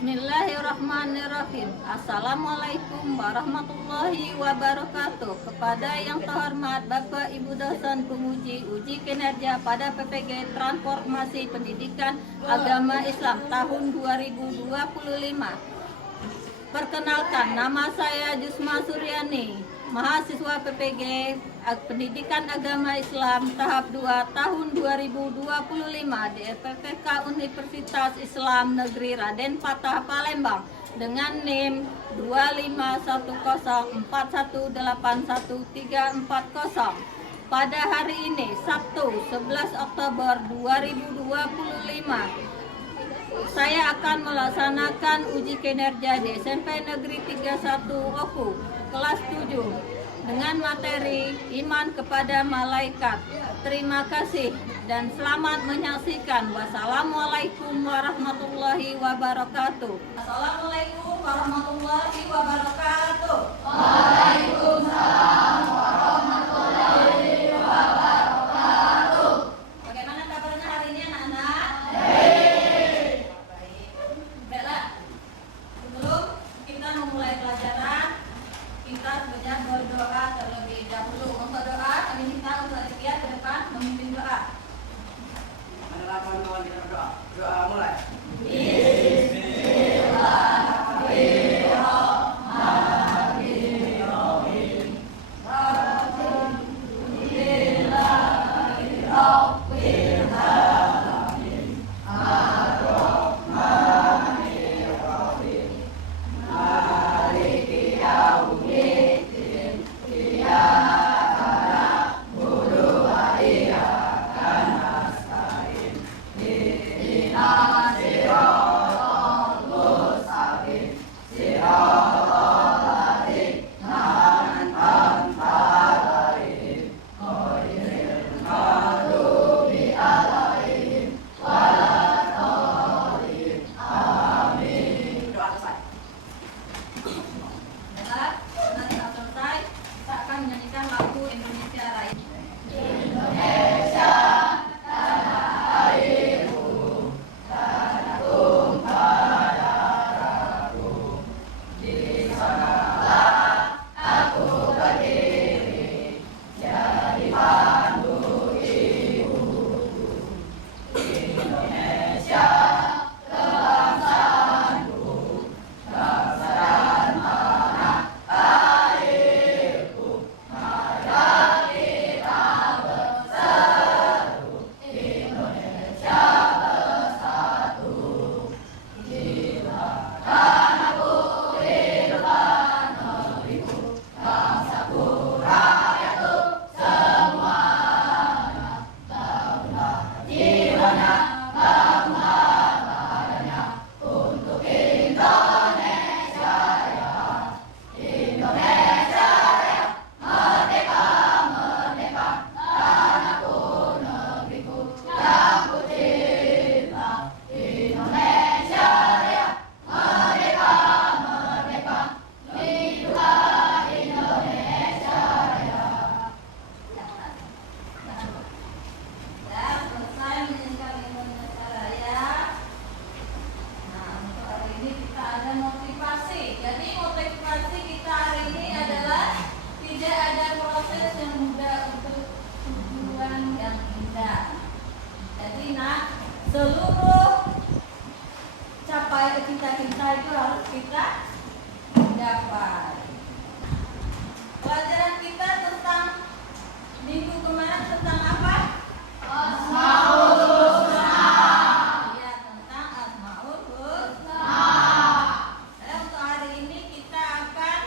Bismillahirrahmanirrahim. Assalamualaikum warahmatullahi wabarakatuh. Kepada yang terhormat Bapak Ibu dosen penguji uji kinerja pada PPG Transformasi Pendidikan Agama Islam tahun 2025. Perkenalkan, nama saya Jusma Suryani, mahasiswa PPG Pendidikan Agama Islam tahap 2 tahun 2025 di FPK Universitas Islam Negeri Raden Patah Palembang dengan NIM 25104181340. Pada hari ini Sabtu 11 Oktober 2025 saya akan melaksanakan uji kinerja di SMP Negeri 31 Oku kelas 7 dengan materi iman kepada malaikat. Terima kasih dan selamat menyaksikan. Wassalamualaikum warahmatullahi wabarakatuh. Assalamualaikum warahmatullahi wabarakatuh. Waalaikumsalam warahmatullahi wabarakatuh. Bagaimana kabarnya hari ini anak-anak? Baik. Baiklah, sebelum kita memulai pelajaran, kita sudah berdoa terlebih dahulu. Untuk doa, kami minta untuk Aditya ke depan memimpin doa. Adalah kawan-kawan kita berdoa. Doa mulai. Seluruh capaian cita-cita itu harus kita dapat. Pelajaran kita tentang minggu kemarin tentang apa? Asmaul Husna. Ya, tentang Asmaul Husna. Untuk hari ini kita akan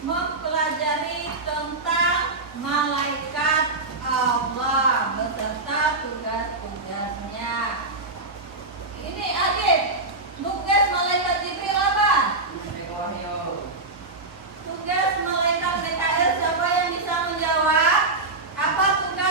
mempelajari tentang malaikat Allah beserta tugas-tugasnya. Ini Adit, tugas malaikat Jibril apa? Tugas malaikat Mikail, siapa yang bisa menjawab? Apa tugas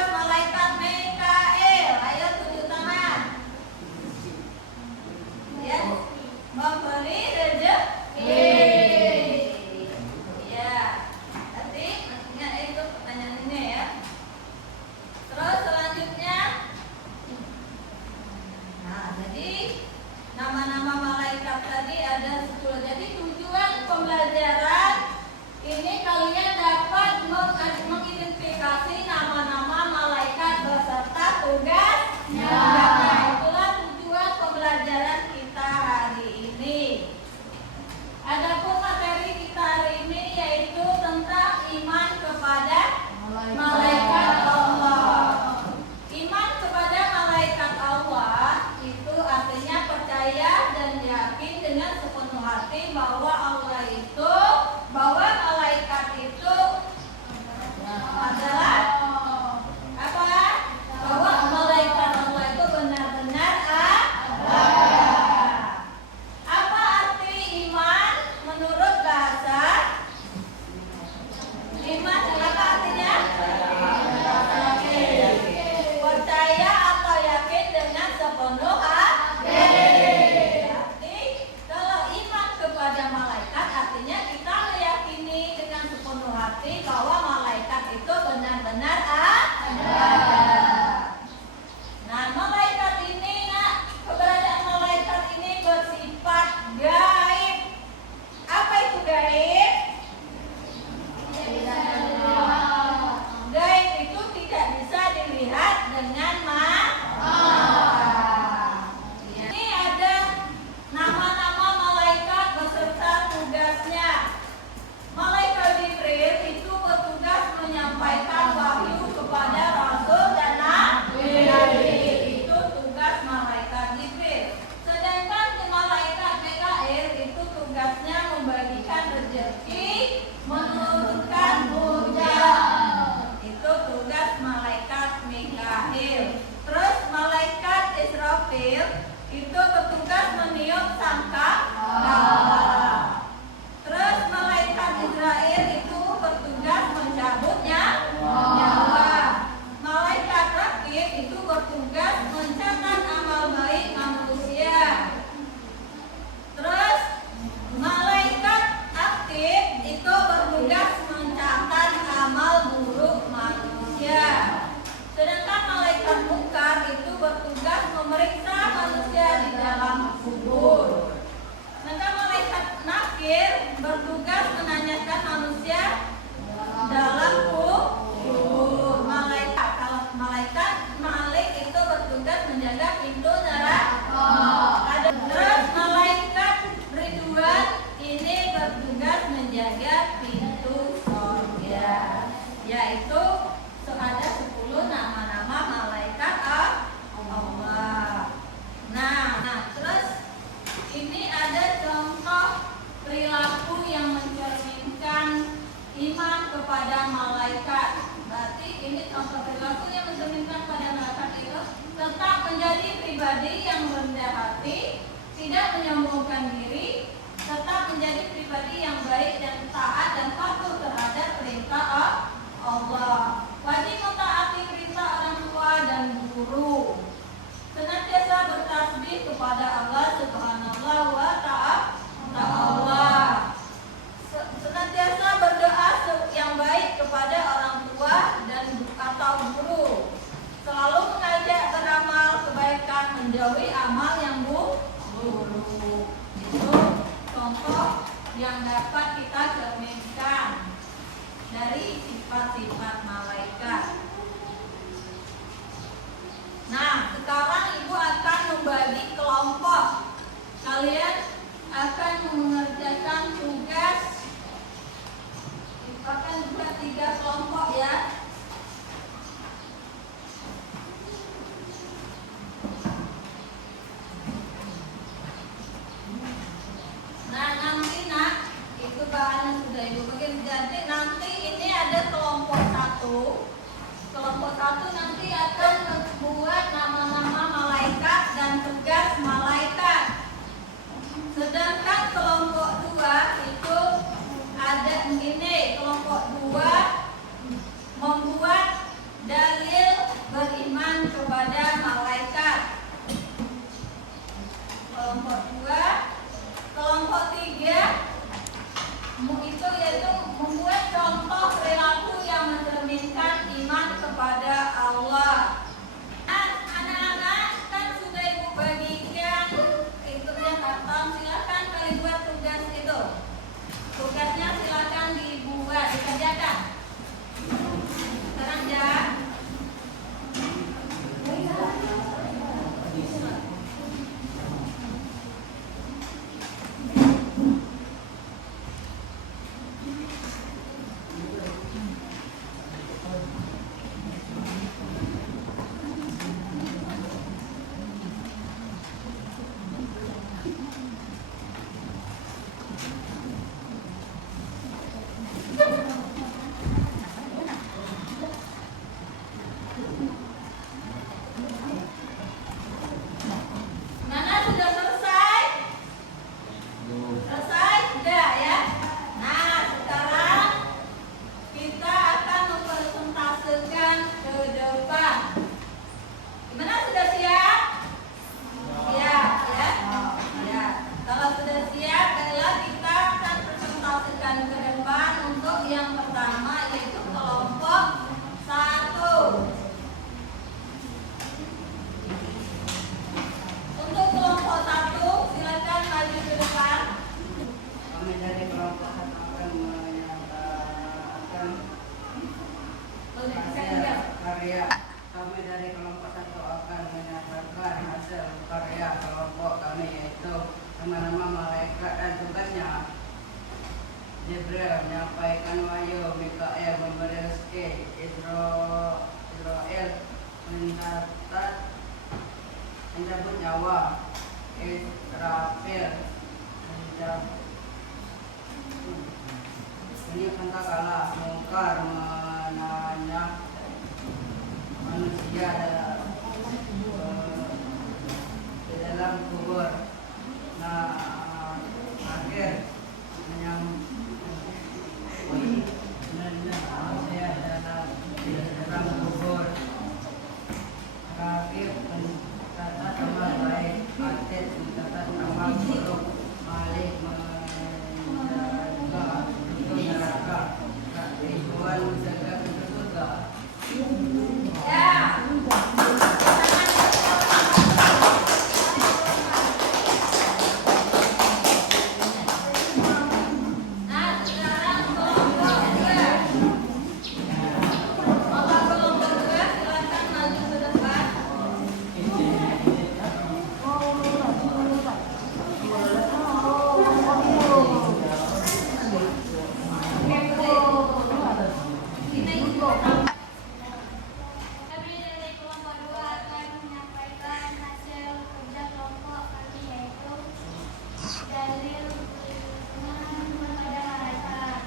Mikail. Terus malaikat Israfil itu bertugas meniup sangkakala. Terus malaikat Israel itu bertugas mencabutnya nyawa. Malaikat Rakib itu bertugas mencatat amal baik manusia. Terus malaikat Atid itu bertugas mencatat amal buruk manusia. Sedangkan malaikat Munkar itu bertugas memeriksa manusia di dalam kubur. Sedangkan malaikat Nakir bertugas menanyakan manusia dalam kubur. Malaikat Malik itu bertugas menjaga pintu neraka. Terus malaikat Ridwan ini bertugas menjaga pintu surga. Yaitu ada 10 nama-nama malaikat Allah. Nah, terus ini ada contoh perilaku yang mencerminkan iman kepada malaikat. Berarti ini contoh perilaku yang mencerminkan pada malaikat itu tetap menjadi pribadi yang rendah hati, tidak menyombongkan diri, tetap menjadi pribadi yang baik dan taat dan patuh terhadap perintah Allah. Wajib mentaati perintah orang tua dan guru. Senantiasa bertasbih kepada Allah Subhanallah wa ta'ala. Senantiasa berdoa yang baik kepada orang tua dan atau guru. Selalu mengajak beramal kebaikan, menjauhi amal yang buruk. Itu contoh yang dapat kita cerminkan dari sifat-sifat malaikat. Nah, sekarang ibu akan membagi kelompok. Kalian akan mengerjakan tugas. Ibu akan buat 3 kelompok ya. Nah, nanti itu bahannya sudah ibu bagi. Jadi nanti ini ada kelompok 1. Kelompok 1 nanti akan membuat nama-nama malaikat dan tugas malaikat. Sedangkan kelompok 2 itu ada ini. Kelompok 2 membuat dalil beriman kepada malaikat. Kelompok 2. Kelompok 3 itu yaitu membuat contoh perilaku yang mencerminkan iman kepada Allah. Anak-anak kan sudah ibu bagikan itu ya karton, silakan kalian buat tugas itu. Tugasnya silakan dibuat, dikerjakan. Sekarang ya. Jibril menyampaikan wahyu, Mikail memberi rezeki, Israel mencabut nyawa, Israfil meniup sangkakala, Munkar manusia di dalam kubur. Nah, akhir yang manusia dalam kubur. Kafir kata amal baik, atit kata amal buruk, malik menjaga pintu neraka, Tuhan menjaga pintu surga. Ya. Nah, sekarang kelompok dua. Kelompok dua silakan maju ke depan. Kami dari kelompok 2 akan menyampaikan hasil kerja kelompok kami, yaitu dalil beriman kepada malaikat.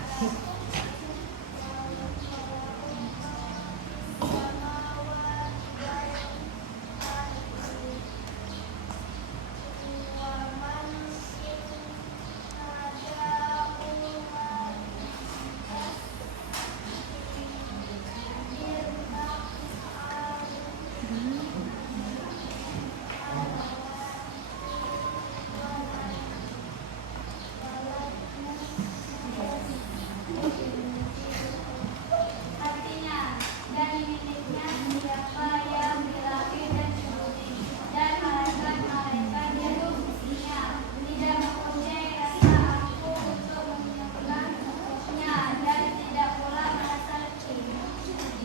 Artinya, dan miliknya siapa yang dilahir dan dibudi, dan malaikat-malaikat yang mestinya tidak mempunyai rasa aku untuk menyembelihnya, dan tidak pula merasa letih.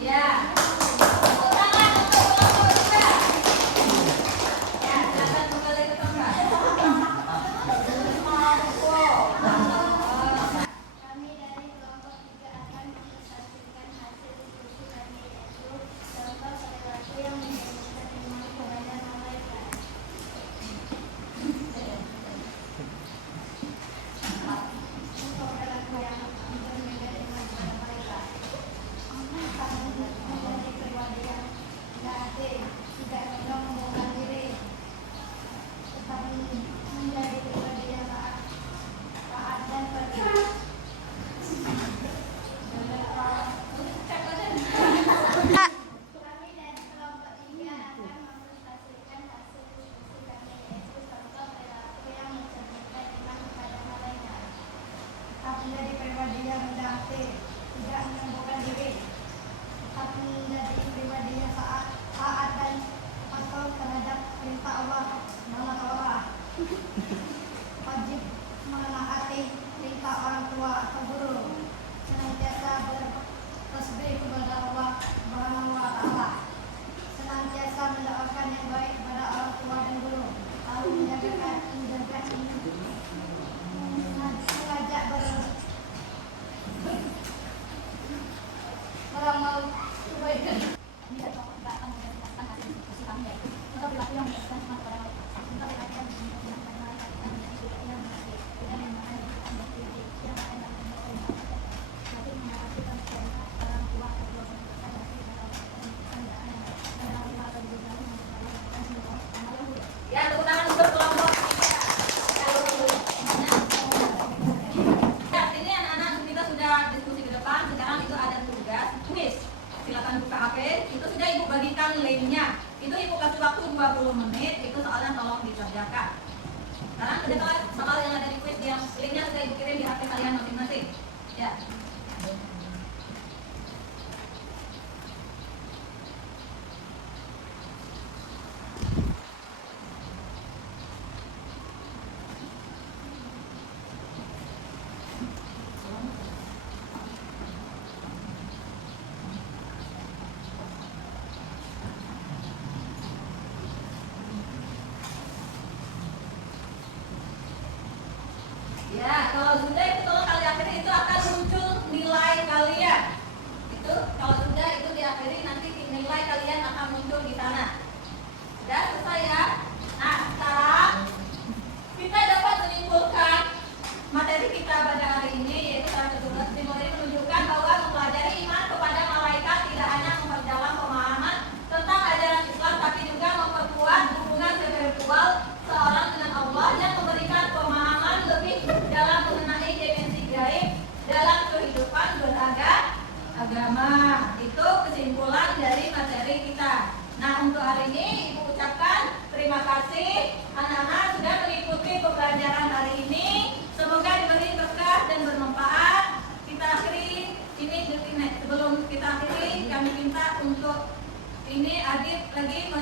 Ya. Tepuk tangan untuk kelompok dua. Ya, silakan kembali ke tempat. Kami dari kelompok 3 akan mempresentasikan hasil diskusi kami, yaitu contoh perilaku yang menjadikan iman kepada malaikat. Contoh perilaku yang berbeda iman kepada malaikat. Menjadi pribadi yang tidak adil, tidak cenderung membongkar diri, tetapi menjadi pribadi yang taat dan percaya. Kami dan kelompok 3 akan mempresentasikan hasil diskusi kami, yaitu contoh perilaku yang mencerminkan iman kepada malaikat. Tetap menjadi pribadi yang rendah hati, tidak menyombongkan diri, tetapi menjadi pribadi yang taat dan patuh terhadap perintah Allah Subhanahu wa Ta'ala. Wajib menaati perintah orang tua atau guru, senantiasa bertasbih kepada Allah Subhanahu wa Ta'ala, senantiasa mendoakan yang baik kepada orang tua dan guru, lalu mengajak beramal kebaikan. Ini adalah akan menjelaskan hasil diskusi kami, yaitu contoh perilaku yang menjadikan iman kepada malaikat. Contoh perilaku yang menjadikan iman kepada malaikat dan menjadi pribadi yang mengasihi, tidak memahami dan berpikir, tidak akan dapat menerima tapi mengakibatkan perintah orang tua atau guru, dan Ya, tepuk tangan untuk kelompok 3. Ya, ini anak-anak kita sudah diskusi ke depan. Sekarang itu ada tugas tulis. Silakan buka HP. Itu sudah ibu bagikan linknya. Itu ibu kasih waktu 20 menit. Itu soalnya tolong dikerjakan. Sekarang ada soal yang ada di quiz yang linknya sudah ibu kirim di HP kalian masing-masing. Ya. Ya, kalau sudah itu kalau kali akhir itu akan muncul untuk hari ini Ibu ucapkan terima kasih anak-anak sudah mengikuti pembelajaran hari ini. Semoga diberi berkah dan bermanfaat. Kita akhiri ini sebelum kita akhiri kami minta untuk ini Adit lagi